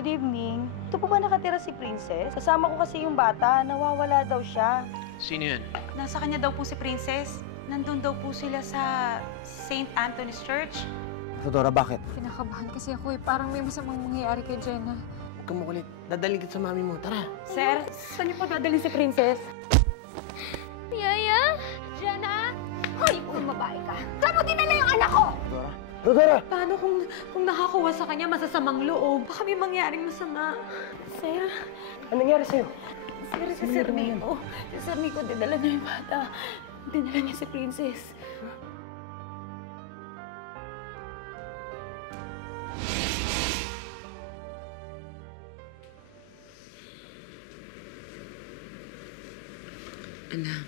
Good evening. Ito po ba nakatira si Princess? Kasama ko kasi yung bata. Nawawala daw siya. Sino yun? Nasa kanya daw po si Princess. Nandun daw po sila sa St. Anthony's Church. Dora, bakit? Kinakabahan kasi ako eh. Parang may masamang mangyayari kay Jenna. Huwag kang makulit. Dadaling kita sa mami mo. Tara. Sir, saan niyo po dadalhin si Princess? Yaya? Jenna? Hoy, kung babae ka. Saan mo dinala yung anak ko? Dora? Dora! Paano kung nakakuha sa kanya masasamang loob? Baka may mangyaring masama. Sir? Anong nangyari sa'yo? Sir, si Sir Nico. Si Sir Nico, dinala niya yung bata. Dinala niya si Princess. Anak.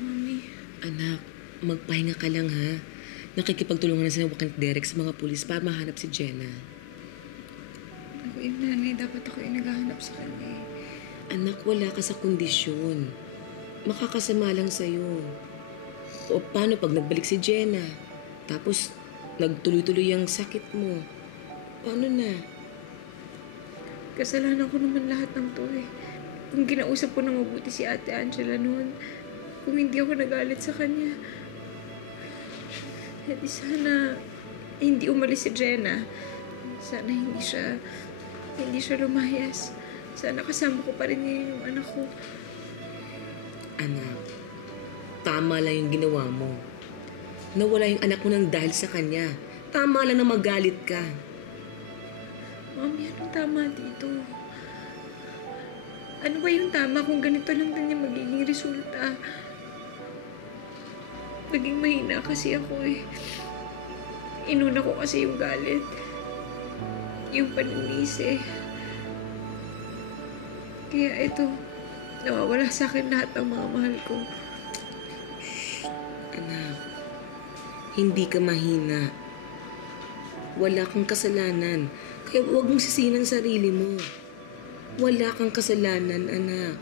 Mami. Anak, magpahinga ka lang, ha? Nakikipagtulungan na sila Wakan at Derek sa mga pulis para mahanap si Jenna. Ako yung nanay, dapat ako yung naghahanap sa kanya. Anak, wala ka sa kondisyon. Makakasama lang sa'yo. O paano pag nagbalik si Jenna? Tapos, nagtuloy-tuloy ang sakit mo. Paano na? Kasalanan ko naman lahat ng to eh. Kung kinausap ko na mabuti si Ate Angela noon, kung hindi ako nagalit sa kanya, di sana hindi umalis si Jenna. Sana hindi siya lumayas. Sana kasama ko pa rin ngayon yung anak ko. Anak, tama lang yung ginawa mo. Nawala yung anak mo nang dahil sa kanya. Tama lang na magalit ka. Mami, anong tama dito? Ano ba yung tama kung ganito lang din yung magiging resulta? Naging mahina kasi ako eh. Inuna ko kasi yung galit. Yung paninisi. Kaya ito, nawawala sa akin lahat ng mga mahal ko. Anak, hindi ka mahina. Wala kang kasalanan. Kaya huwag mong sisihin ang sarili mo. Wala kang kasalanan, anak.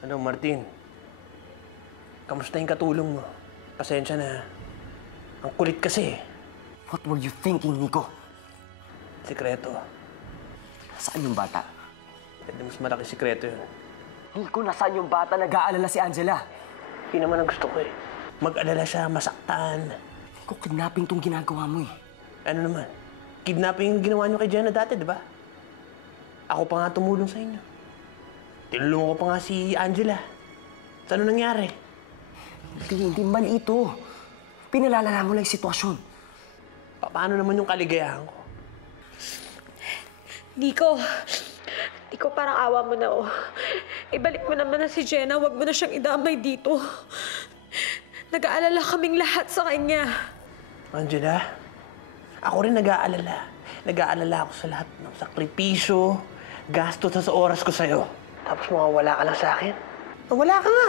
Ano, Martin? Kamusta yung katulong mo? Pasensya na. Ang kulit kasi. What were you thinking, Nico? Sikreto. Saan yung bata? Pwede mas malaki sikreto yun. Nico, nasaan yung bata? Nag-aalala si Angela. Yun naman ang gusto ko eh. Mag-alala siya, masaktan. Nico, kidnapping tong ginagawa mo eh. Ano naman? Kidnapping yung ginawa niyo kay Jenna dati, di ba? Ako pa nga tumulong sa inyo. Tinulungan ko pa nga si Angela. So, ano nangyari? Hindi mali ito. Pinalalala mo lang yung sitwasyon. Paano naman yung kaligayahan ko? Nico, parang awa mo na oh. Ibalik mo naman na si Jenna, huwag mo na siyang idamay dito. Nag-aalala kaming lahat sa kanya. Angela, ako rin nag-aalala. Nag-aalala ako sa lahat ng sakripisyo, gastos sa oras ko sa'yo. Tapos mawawala ka lang sa akin? Wala ka nga!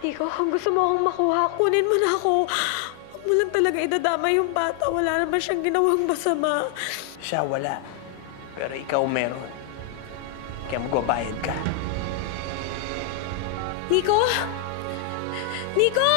Nico, kung gusto mo akong makuha, kunin mo na ako. Huwag mo lang talaga idadama yung bata. Wala naman siyang ginawang masama. Siya wala. Pero ikaw meron. Kaya magbabayad ka. Nico! Nico!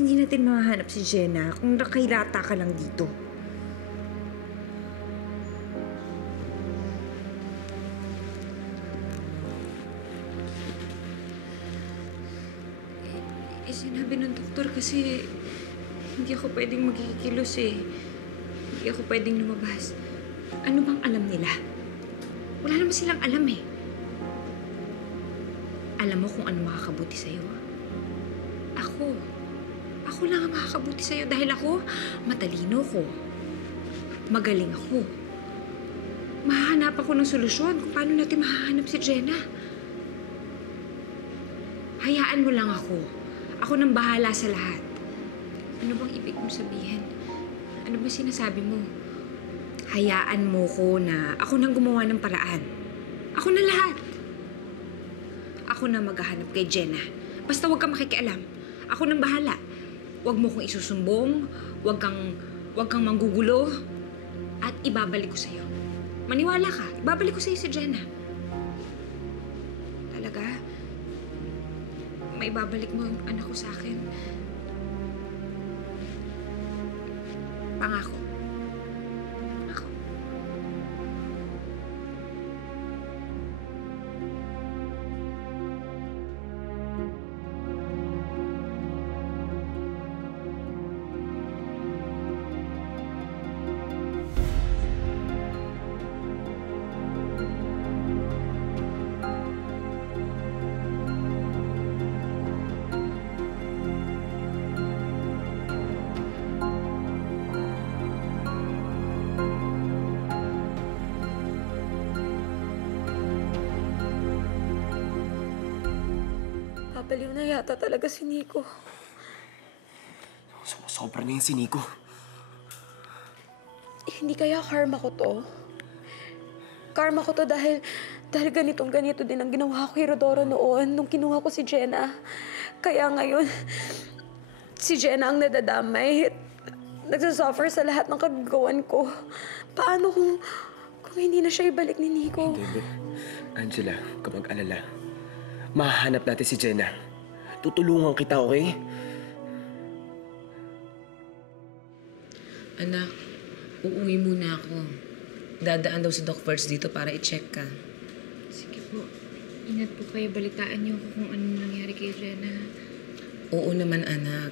Hindi natin mahahanap si Jenna kung nakailata ka lang dito. Sinabi ng doktor kasi hindi ako pwedeng magkikilos eh. Hindi ako pwedeng lumabas. Ano bang alam nila? Wala naman silang alam eh. Alam mo kung ano makakabuti sa'yo? Ako lang ang makakabuti sa'yo dahil ako, matalino ko. Magaling ako. Mahahanap ako ng solusyon kung paano natin mahahanap si Jenna. Hayaan mo lang ako. Ako nang bahala sa lahat. Ano bang ibig mong sabihin? Ano ba sinasabi mo? Hayaan mo ko na ako nang gumawa ng paraan. Ako na lahat. Ako na maghahanap kay Jenna. Basta huwag kang makikialam. Ako nang bahala. Huwag mo kong isusumbong, huwag kang manggugulo, at ibabalik ko sa'yo. Maniwala ka, ibabalik ko sa'yo si Jenna. Talaga? Maibabalik mo yung anak ko sa akin. Pangako. Ako. Babaliw na yata talaga si Nico. Sobra na yung si Nico. Hindi kaya karma ko to? Karma ko to dahil ganito din ang ginawa ko kay Rodoro noon nung kinuha ko si Jenna. Kaya ngayon, si Jenna ang nadadamay. Nagsasuffer sa lahat ng kagagawan ko. Paano kung hindi na siya ibalik ni Nico? Hindi. Angela, huwag ka mag-alala. Mahahanap natin si Jenna. Tutulungan kita, okay? Anak, uuwi muna ako. Dadaan daw si Doc First dito para i-check ka. Sige po. Ingat po kayo. Balitaan niyo kung ano nangyari kay Jenna. Oo naman, anak.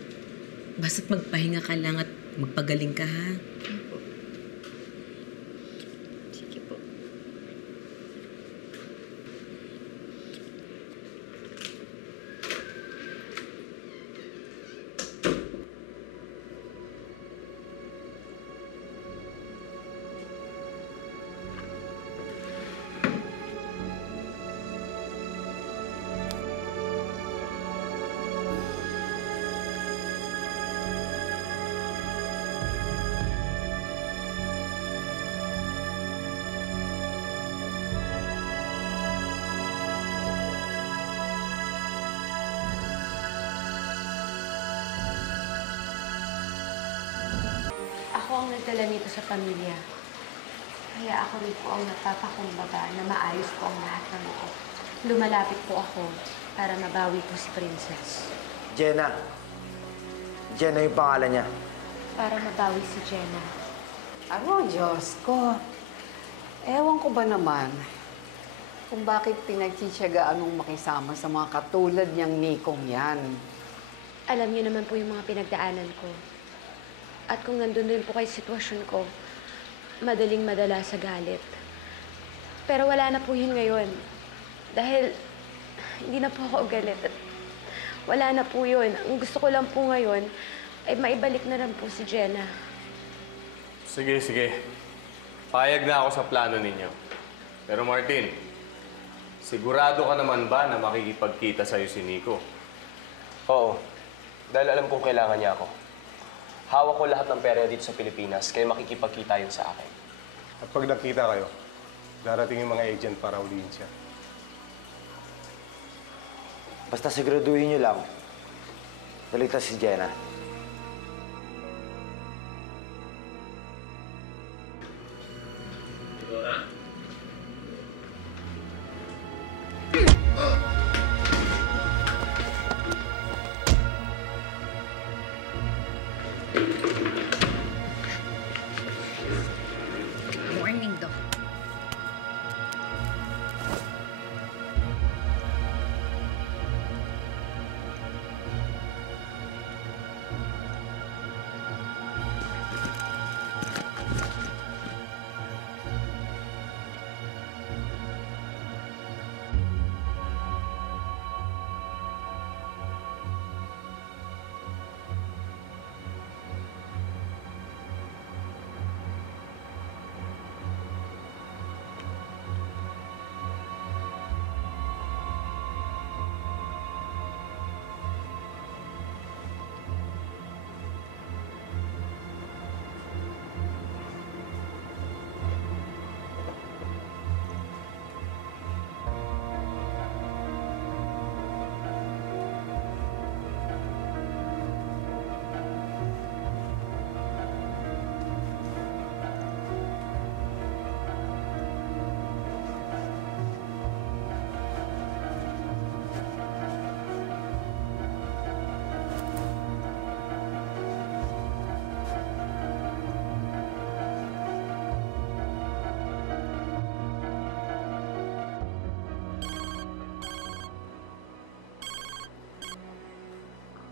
Basta't magpahinga ka lang at magpagaling ka, ha? Sige po. Ako ang nagdala nito sa pamilya. Kaya ako rin po ang nagpapakumbaga na maayos po ang lahat ng ito. Lumalapit po ako para mabawi po si Princess. Jenna. Jenna yung pangalan niya. Para mabawi si Jenna. Ano, Diyos ko. Ewan ko ba naman kung bakit pinagtsitsagaan mong makisama sa mga katulad niyang Nikong yan. Alam niyo naman po yung mga pinagdaanan ko. At kung nandun din po kayo sitwasyon ko, madaling madala sa galit. Pero wala na po yun ngayon. Dahil hindi na po ako galit. At wala na po yun. Ang gusto ko lang po ngayon ay maibalik na lang po si Jenna. Sige. Payag na ako sa plano ninyo. Pero Martin, sigurado ka naman ba na makikipagkita sa'yo si Nico? Oo. Dahil alam kong kailangan niya ako. Hawak ko lahat ng pera dito sa Pilipinas, kaya makikipagkita yun sa akin. At pag nakita kayo, darating yung mga agent para ulihin siya. Basta siguraduhin niyo lang. Naligtas si Jenna. Morning, Doc.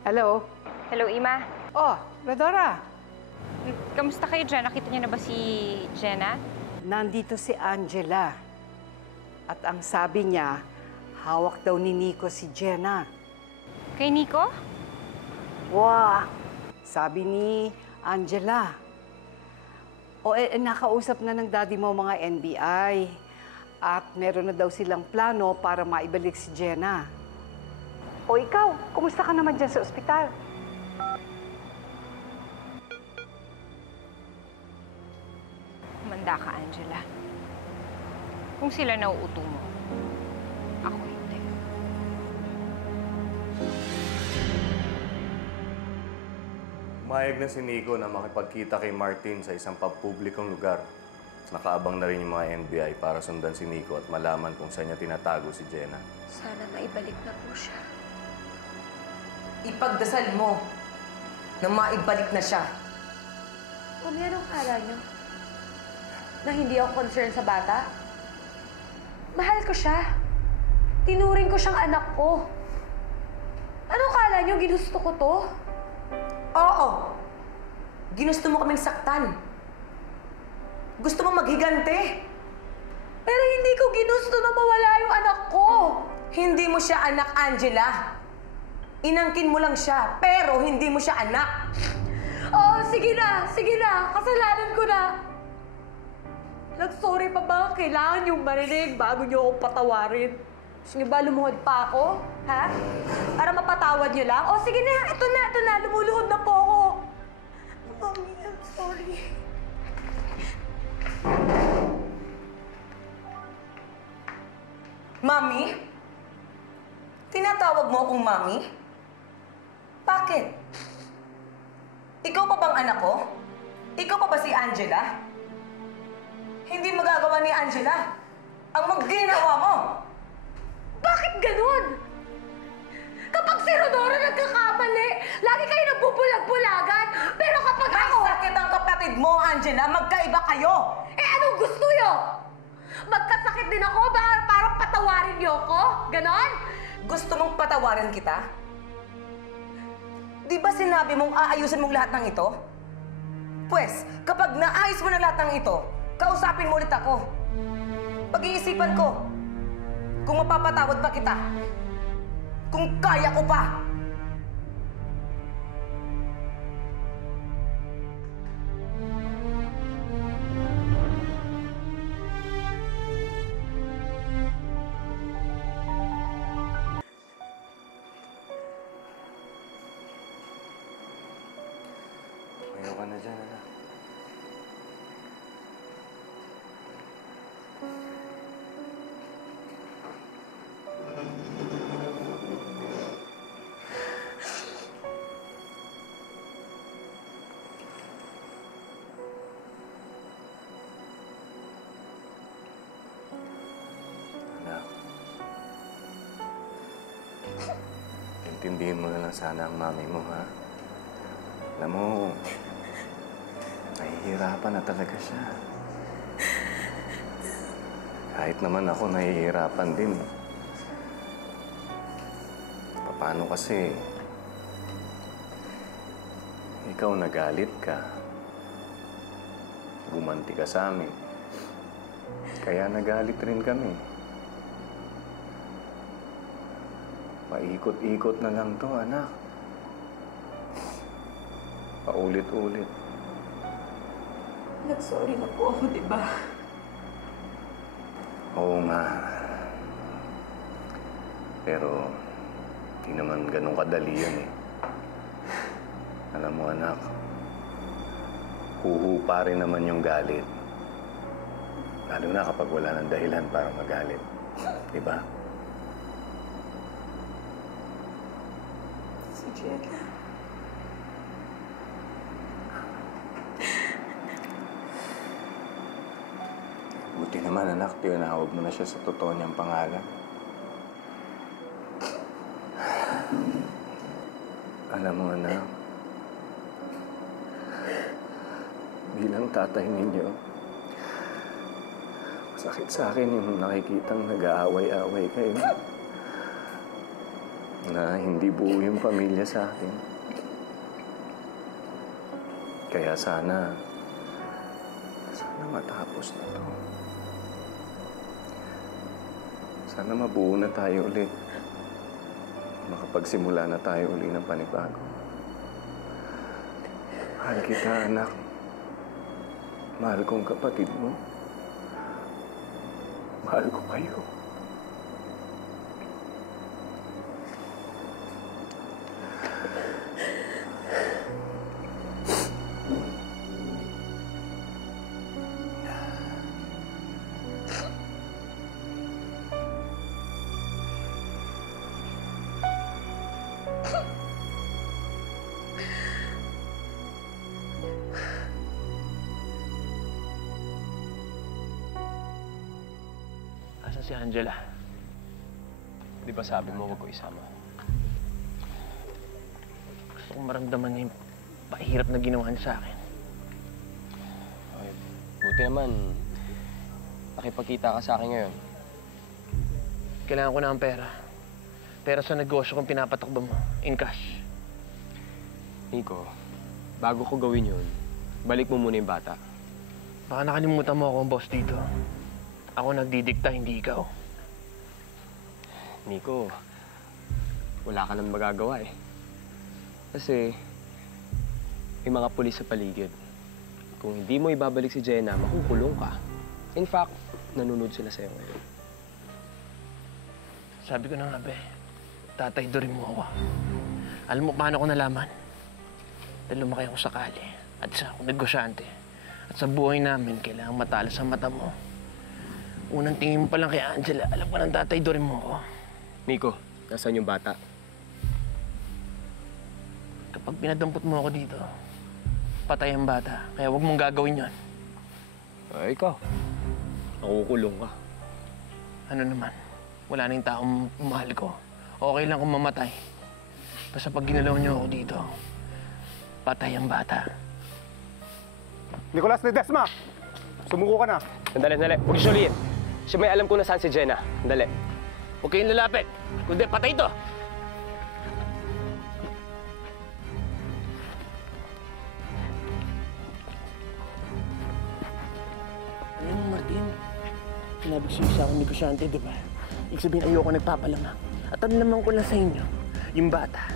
Hello? Hello, Ima. Oh, Rodora. Kamusta kayo dyan? Nakita niyo na ba si Jenna? Nandito si Angela. At ang sabi niya, hawak daw ni Nico si Jenna. Kay Nico? Wow! Sabi ni Angela. Nakausap na ng daddy mo mga NBI. At meron na daw silang plano para maibalik si Jenna. O ikaw, kumusta ka naman dyan sa ospital? Manda ka, Angela. Kung sila nauuto mo, ako hindi. Umayag na si Nico na makipagkita kay Martin sa isang pampublikong lugar. Nakaabang na rin yung mga NBI para sundan si Nico at malaman kung saan niya tinatago si Jenna. Sana maibalik na po siya. Ipagdasal mo na maibalik na siya. Mami, anong kala niyo? Na hindi ako concerned sa bata? Mahal ko siya. Tinuring ko siyang anak ko. Anong kala niyo? Ginusto ko to? Oo. Ginusto mo kaming saktan. Gusto mo maghigante. Pero hindi ko ginusto na mawala yung anak ko. Hindi mo siya anak, Angela. Inangkin mo lang siya, pero hindi mo siya anak. Oh, sige na. Sige na. Kasalanan ko na. Nag-sorry pa ba? Kailangan yung marinig bago niyo ako patawarin. Gusto niyo ba lumuhod pa ako? Ha? Para mapatawad niyo lang? O sige na, ito na. Lumuluhod na po ako. Mami, I'm sorry. Mami? Tinatawag mo akong Mami? Bakit? Ikaw pa bang anak ko? Ikaw pa ba si Angela? Hindi magagawa ni Angela ang magginawa mo. Bakit ganun? Kapag si Rodora nagkakamali, lagi kayo nagbubulag-bulagan. Pero kapag May ako... sakit ang kapatid mo, Angela. Magkaiba kayo. Eh, anong gusto niyo? Magkasakit din ako para patawarin niyo ako? Ganon? Gusto mong patawarin kita? Di ba sinabi mong aayusin mong lahat ng ito? Pwes, kapag naayos mo na lahat ng ito, kausapin mo ulit ako. Pag-iisipan ko kung mapapatawad pa kita. Kung kaya ko pa. Ayaw ka na dyan, anak. Anak. Intindihin mo na lang sana ang mami mo, ha? Alam mo, nahihirapan na talaga siya. Kahit naman ako nahihirapan din. Paano kasi ikaw nagalit ka, gumanti ka sa amin, kaya nagalit rin kami. Paikot-ikot na lang to, anak. Paulit-ulit. Nag-sorry na po ako, di ba? Oo nga. Pero, di naman ganun kadali yun eh. Alam mo, anak, huhupa rin naman yung galit. Lalo na kapag wala ng dahilan para magalit. Di ba? Si Jenna. Buti naman, anak, tinawag mo na siya sa totoo niyang pangalan. Alam mo, anak, bilang tatay ninyo, masakit sa akin yung nakikitang nag-aaway-aaway kayo. na hindi buo yung pamilya sa akin. Kaya sana matapos na to. Sana mabuo na tayo ulit. Makapagsimula na tayo uli ng panibago. Mahal kita, anak. Mahal kong kapatid mo. Mahal ko kayo. Asan si Angela? Di ba sabi mo huwag ko isama? Gusto kong maramdaman niya yung pahirap na ginawa niya sa akin. Okay. Buti naman, nakipagkita ka sa akin ngayon. Kailangan ko na ang pera. Pera sa negosyo kong pinapatakbo mo. In cash. Nico, bago ko gawin yun, balik mo muna yung bata. Baka nakalimutan mo akong boss dito. Ako nagdidikta, hindi ikaw. Nico, wala ka nang magagawa eh. Kasi, may mga pulis sa paligid. Kung hindi mo ibabalik si Jenna, makukulong ka. In fact, nanunod sila sa'yo ngayon. Sabi ko na nga, be, tataydorin mo ako. Alam mo paano ko nalaman? Dahil lumaki ako sa kali at isa akong negosyante. At sa buhay namin, kailangan matalas ang mata mo. Unang tingin mo pa lang kay Angela, alam ko nang tataydorin mo ako. Nico, nasaan yung bata? Kapag pinadampot mo ako dito, patay ang bata. Kaya huwag mong gagawin yon. Ay, ikaw. Nakukulong ka. Ano naman, wala na yung taong mahal ko. Okay lang kung mamatay. Basta pag ginalaw niyo ako dito, patay ang bata. Nicolas Ledesma! Sumuko ka na. Sandali. Huwag niyo suliin. Siya may alam kung nasaan si Jenna. Sandali. Huwag kayong lalapit. Kundi patay ito. Ano mo, Martin? Sinabi ko sa akong negosyante, di ba? Ibig sabihin, ayoko nagpapalamang. At ano naman ko lang sa inyo, yung bata.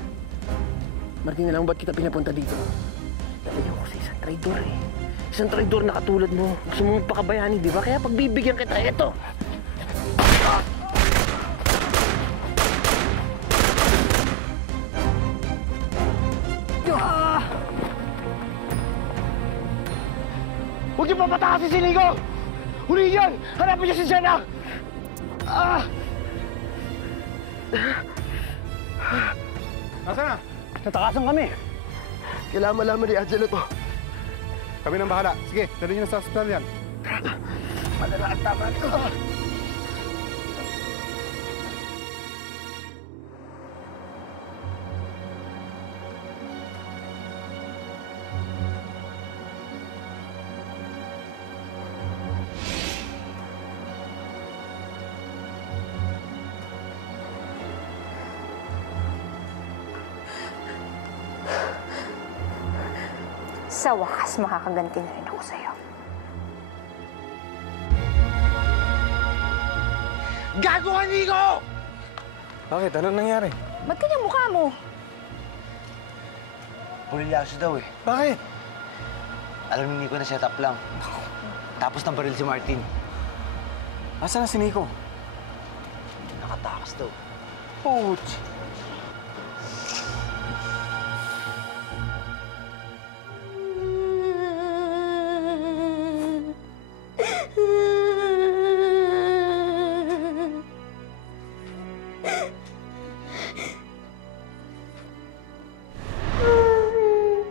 Martin, alam mo ba't kita pinapunta dito? Dahil ako sa isang traidor eh. Isang traidor na katulad mo. Gusto mong pakabayani, di ba? Kaya pagbibigyan kita, eto. Huwag niyo papatakasin si Nico! Huli yan! Hanapin niyo si Jenna! Nasaan na? Natakasan kami. Kailangan malaman ni Angela to. Kami nang bahala. Sige, dali niyo na sa hospital yan. Malala at tama ito. Sa wakas, makakaganti na rin ako sa'yo. Gago ka, Nico! Bakit? Anong nangyari? Ba't kanyang mukha mo? Pulilyaso daw eh. Bakit? Alam ni Nico na setup lang. Tapos nabaril si Martin. Asan na si Nico? Nakatakas daw. Ouch!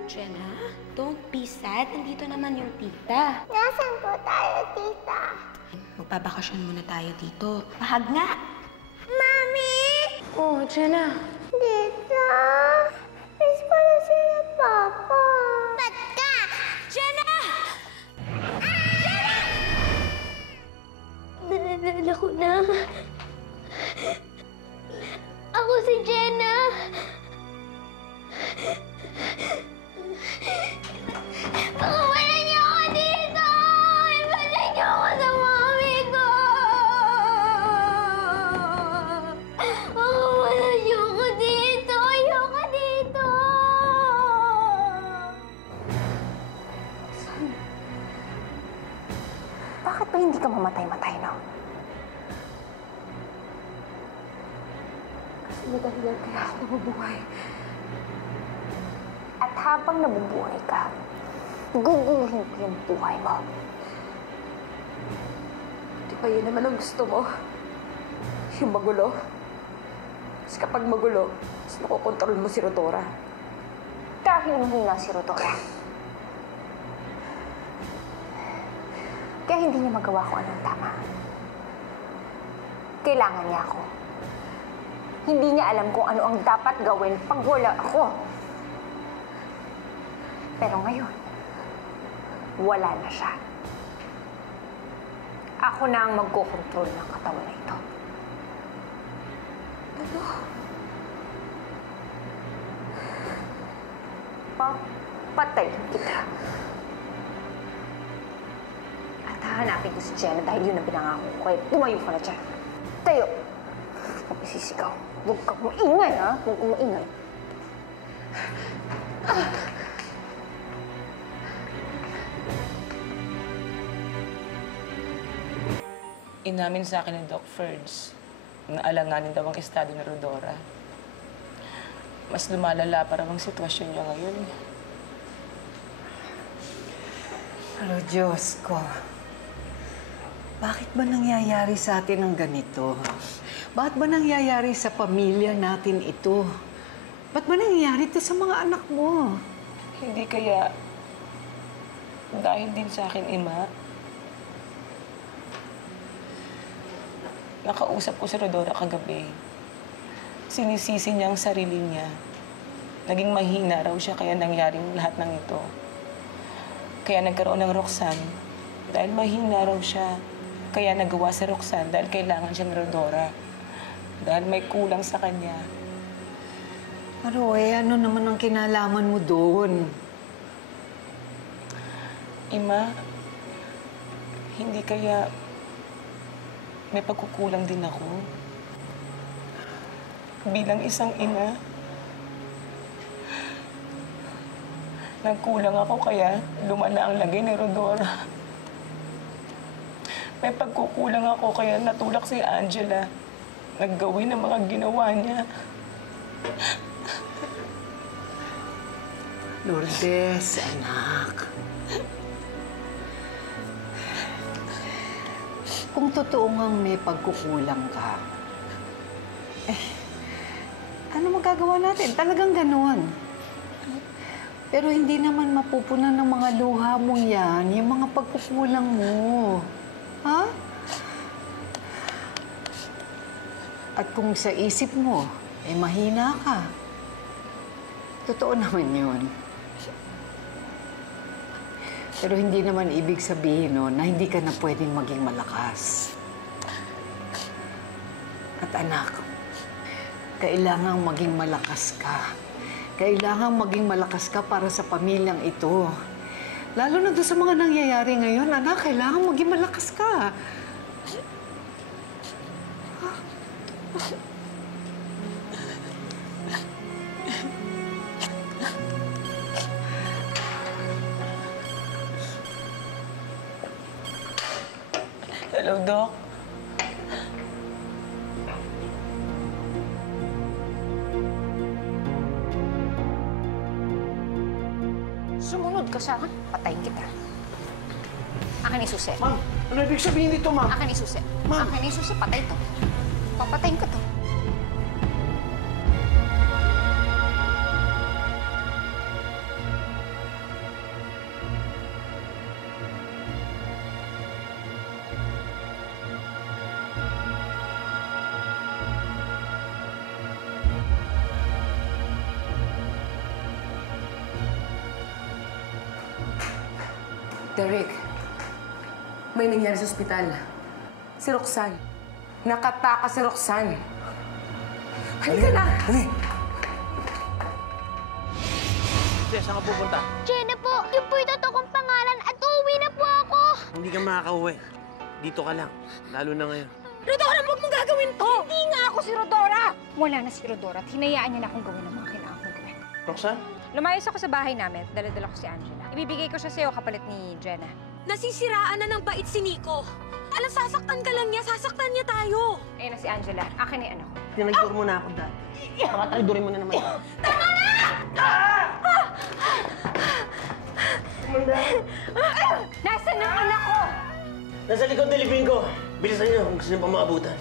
Jenna, don't be sad. Nandito naman yung tita. Nasaan po tayo, tita? Magbabakasyon muna tayo dito. Bahag nga! Mami! Oh, Jenna. Tita! Miss ko na sila, Papa. Ba't ka? Jenna! Jenna! Naalala ko na. Ako ko si Jenna! Pakawalan niyo ako dito! Ibalan niyo ako sa mami ko! Pakawalan niyo ako dito! Ayoko dito! Bakit ba hindi ka mamatay-matay, no? Kasi madahilan kaya ako nabubuhay. At habang nabubuhay ka, guguluhin ko yung buhay mo. Di ba yun naman ang gusto mo? Yung magulo? Kasi kapag magulo, mas nakokontrol mo si Rodora. Dahil mahina si Rodora. Kaya hindi niya magawa kung anong tama. Kailangan niya ako. Hindi niya alam kung ano ang dapat gawin pag wala ako. Pero ngayon, wala na siya. Ako na ang magkokontrol ng katawan na ito. Ano? Papatayin kita. At hahanapin ko si Jenna dahil yun ang pinangako ko. Kaya tumayo ka na dyan. Tayo! Huwag isisigaw. Huwag kang maingay, ha? Huwag kang maingay. Inamin sa akin ni Doc Ferds na alanganin daw ang estado ni Rodora. Mas lumalala pa raw ang sitwasyon niya ngayon. Pero Diyos ko, bakit ba nangyayari sa atin ang ganito? Bakit ba nangyayari sa pamilya natin ito? Ba't ba nangyayari ito sa mga anak mo? Hindi kaya dahil din sa akin, Ima. Nakausap ko si Rodora kagabi. Sinisisi niya ang sarili niya. Naging mahina raw siya kaya nangyaring lahat ng ito. Kaya nagkaroon ng Roxanne dahil mahina raw siya. Kaya nagawa si Roxanne dahil kailangan siya ni Rodora. Dahil may kulang sa kanya. Pero ano naman ang kinalaman mo doon? Ima, hindi kaya may pagkukulang din ako? Bilang isang ina, nagkulang ako kaya lumala ang lagay ni Rodora. May pagkukulang ako kaya natulak si Angela. Naggawin ang mga ginawa niya. Lourdes, anak. Kung totoo ngang may pagkukulang ka, ano magagawa natin? Talagang ganon. Pero hindi naman mapupunan ng mga luha mong yan, yung mga pagkukulang mo. Ha? At kung sa isip mo, mahina ka. Totoo naman yun. Pero hindi naman ibig sabihin na hindi ka na pwedeng maging malakas. At anak, kailangang maging malakas ka. Kailangang maging malakas ka para sa pamilyang ito. Lalo na doon sa mga nangyayari ngayon, anak, kailangang maging malakas ka. Hello, Doc. Sumunod ka sa akin, patayin kita. Akin isusi. Ma'am, ano ibig sabihin dito, ma'am? Akin isusi. Ma'am. Akin isusi, patay to. Papatayin ka to. Derek, may nangyari sa ospital. Si Roxanne. Nakataka si Roxanne. Halika na! Dali! Jess, saan ka pupunta? Jenna po, yun po yung totoo kong pangalan at uuwi na po ako! Hindi ka makakauwi. Dito ka lang. Lalo na ngayon. Rodora, huwag mong gagawin to! Hindi nga ako si Rodora! Wala na si Rodora at hinayaan niya na akong gawin ang mga kailangan kong gawin. Roxanne? Lumayas ako sa bahay namin, dala-dala ko si Angela. Ibibigay ko siya sa'yo kapalit ni Jenna. Nasisiraan na ng bait si Nico. Alam, sasaktan ka lang niya, sasaktan niya tayo. Ayun na si Angela. Akin na yung anak ko. Tinagdor mo na ako dati. Makatraidorin mo na naman. Tama na! Nasaan ang anak ko? Nasa likod ng libing ko. Bilisan niyo kung gusto niyo pa maabutan.